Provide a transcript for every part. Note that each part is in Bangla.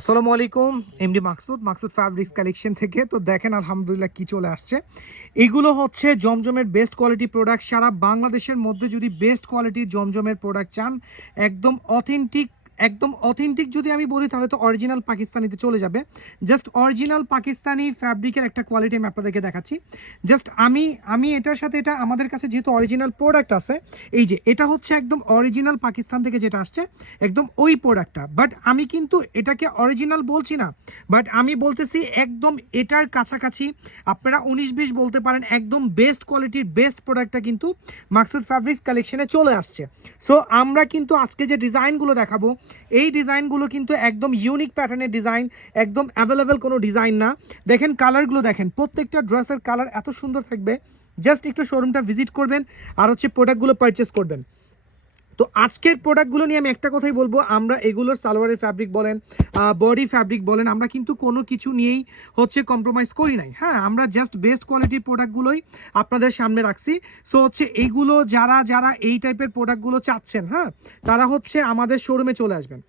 আসসালামু আলাইকুম এমডি মাকসুদ ফ্যাব্রিক্স কালেকশন থেকে। তো দেখেন আলহামদুলিল্লাহ কি চলে আসছে। এগুলো হচ্ছে জমজমের বেস্ট কোয়ালিটি প্রোডাক্ট। সারা বাংলাদেশের মধ্যে যদি বেস্ট কোয়ালিটির জমজমের প্রোডাক্ট চান, একদম অথেন্টিক যদি আমি বলি তাহলে তো অরিজিনাল পাকিস্তানিতে চলে যাবে। জাস্ট অরিজিনাল পাকিস্তানি ফ্যাব্রিকের একটা কোয়ালিটি আমি আপনাদেরকে দেখাচ্ছি। জাস্ট আমি এটার সাথে এটা আমাদের কাছে যেহেতু অরিজিনাল প্রোডাক্ট আছে, এই যে এটা হচ্ছে একদম অরিজিনাল পাকিস্তান থেকে যেটা আসছে একদম ওই প্রোডাক্টটা। বাট আমি কিন্তু এটাকে অরিজিনাল বলছি না, বাট আমি বলতেছি একদম এটার কাছাকাছি, আপনারা 19-20 বলতে পারেন, একদম বেস্ট কোয়ালিটির বেস্ট প্রোডাক্টটা কিন্তু মাকসুদ ফ্যাব্রিক্স কালেকশনে চলে আসছে। সো আমরা কিন্তু আজকে যে ডিজাইনগুলো দেখাবো, এই ডিজাইনগুলো কিন্তু একদম ইউনিক প্যাটার্নের ডিজাইন, একদম অ্যাভেলেবেল কোনো ডিজাইন না। দেখেন কালারগুলো দেখেন, প্রত্যেকটা ড্রেসের কালার এত সুন্দর থাকবে। জাস্ট একটু শোরুমটা ভিজিট করবেন আর হচ্ছে প্রোডাক্টগুলো পারচেস করবেন। তো আজকের প্রোডাক্টগুলো নিয়ে আমি একটা কথাই বলবো, আমরা এগুলোর সালোয়ারের ফ্যাব্রিক বলেন, বডি ফ্যাব্রিক বলেন, আমরা কিন্তু কোনো কিছু নিয়েই হচ্ছে কম্প্রোমাইজ করি নাই। হ্যাঁ, আমরা জাস্ট বেস্ট কোয়ালিটির প্রোডাক্টগুলোই আপনাদের সামনে রাখছি। সো হচ্ছে এইগুলো যারা এই টাইপের প্রোডাক্টগুলো চাচ্ছেন, হ্যাঁ, তারা হচ্ছে আমাদের শোরুমে চলে আসবেন।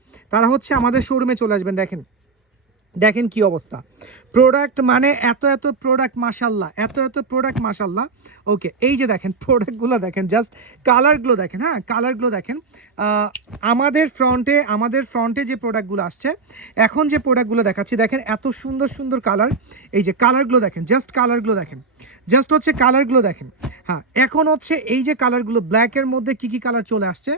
দেখেন কি অবস্থা প্রোডাক্ট, মানে এত প্রোডাক্ট মাশাল্লাহ, এত প্রোডাক্ট মাশাল্লাহ। ওকে, এই যে দেখেন প্রোডাক্টগুলো দেখেন, জাস্ট কালারগুলো দেখেন। হ্যাঁ, কালারগুলো দেখেন। আমাদের ফ্রন্টে যে প্রোডাক্টগুলো আসছে, এখন যে প্রোডাক্টগুলো দেখাচ্ছি, দেখেন এত সুন্দর সুন্দর কালার। এই যে কালারগুলো দেখেন, জাস্ট কালারগুলো দেখেন, জাস্ট হচ্ছে কালারগুলো দেখেন। হ্যাঁ, এখন হচ্ছে এই যে কালারগুলো, ব্ল্যাকের মধ্যে কি কালার চলে আসছে,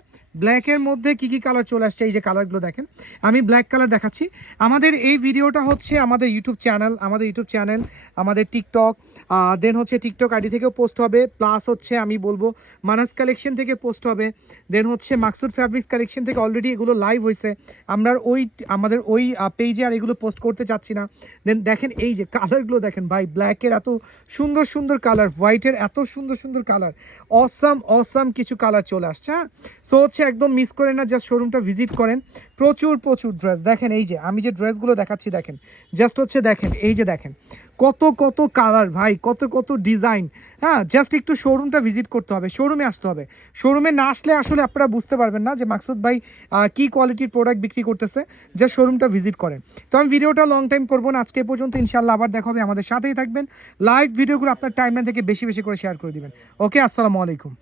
এই যে কালারগুলো দেখেন। আমি ব্ল্যাক কালার দেখাচ্ছি। আমাদের এই ভিডিওটা হচ্ছে আমাদের ইউটিউব চ্যানেল, আমাদের টিকটক, দেন হচ্ছে টিকটক আইডি থেকেও পোস্ট হবে, প্লাস হচ্ছে আমি বলবো মানাস কালেকশন থেকে পোস্ট হবে, দেন হচ্ছে মাকসুদ ফ্যাব্রিক্স কালেকশন থেকে অলরেডি এগুলো লাইভ হয়েছে। আমরা আমাদের ওই পেজে আর এগুলো পোস্ট করতে চাচ্ছি না। দেন দেখেন এই যে কালারগুলো দেখেন ভাই, ব্ল্যাকের এত সুন্দর সুন্দর কালার, হোয়াইটের এত সুন্দর সুন্দর কালার, অসাম কিছু কালার চলে আসছে। হ্যাঁ, সো হচ্ছে একদম মিস করেন না, জাস্ট শোরুমটা ভিজিট করেন। প্রচুর ড্রেস দেখেন। এই যে আমি যে ড্রেসগুলো দেখাচ্ছি দেখেন, জাস্ট হচ্ছে দেখেন, এই যে দেখেন কত কালার ভাই, কত ডিজাইন। হ্যাঁ, জাস্ট একটু শোরুমটা ভিজিট করতে হবে, শোরুমে আসতে হবে। শোরুমে না আসলে আসলে আপনারা বুঝতে পারবেন না যে মাকসুদ ভাই কি কোয়ালিটির প্রোডাক্ট বিক্রি করতেছে। জাস্ট শোরুমটা ভিজিট করেন। তো আমি ভিডিওটা লং টাইম করবো না, আজকে পর্যন্ত। ইনশাল্লাহ আবার দেখা হবে, আমাদের সাথেই থাকবেন। লাইভ ভিডিওগুলো আপনার টাইমলাইন থেকে বেশি করে শেয়ার করে দিবেন। ওকে, আসসালামু আলাইকুম।